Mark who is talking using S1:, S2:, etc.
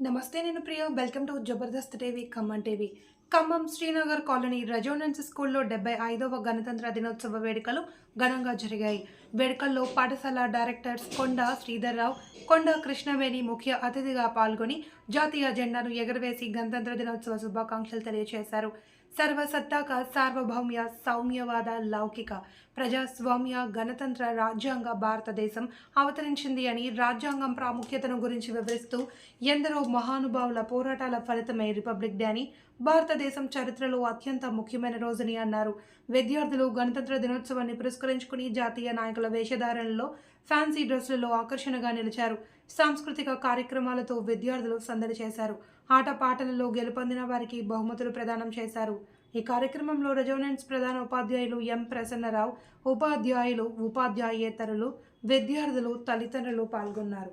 S1: నమస్తే నేను Priya. Welcome to Jabardasth TV Khammam TV Khammam Srinagar colony resonance స్కూల్లో డెబ్బై ఐదవ గణతంత్ర దినోత్సవ వేడుకలు ఘనంగా జరిగాయి. వేడుకల్లో పాఠశాల డైరెక్టర్స్ కొండ శ్రీధర్రావు కొండ కృష్ణవేణి ముఖ్య అతిథిగా పాల్గొని జాతీయ జెండాను ఎగరవేసి గణతంత్ర దినోత్సవ శుభాకాంక్షలు తెలియజేశారు సర్వసత్తాక సార్వభౌమ్య సౌమ్యవాద లౌకిక ప్రజాస్వామ్య గణతంత్ర రాజ్యాంగ భారతదేశం అవతరించింది అని రాజ్యాంగం ప్రాముఖ్యతను గురించి వివరిస్తూ ఎందరో మహానుభావుల పోరాటాల ఫలితమే రిపబ్లిక్ డే అని భారతదేశం చరిత్రలో అత్యంత ముఖ్యమైన రోజుని అన్నారు. విద్యార్థులు గణతంత్ర దినోత్సవాన్ని పురస్కరించుకుని జాతీయ నాయకుల వేషధారణలో ఫ్యాన్సీ డ్రెస్సులలో ఆకర్షణగా నిలిచారు. సాంస్కృతిక కార్యక్రమాలతో విద్యార్థులు సందడి చేశారు. ఆటపాటలలో గెలుపొందిన వారికి బహుమతులు ప్రదానం చేశారు. ఈ కార్యక్రమంలో రెజోనెన్స్ ప్రధాన ఉపాధ్యాయులు ఎం. ప్రసన్నరావు ఉపాధ్యాయులు ఉపాధ్యాయేతరులు విద్యార్థులు తల్లిదండ్రులు పాల్గొన్నారు.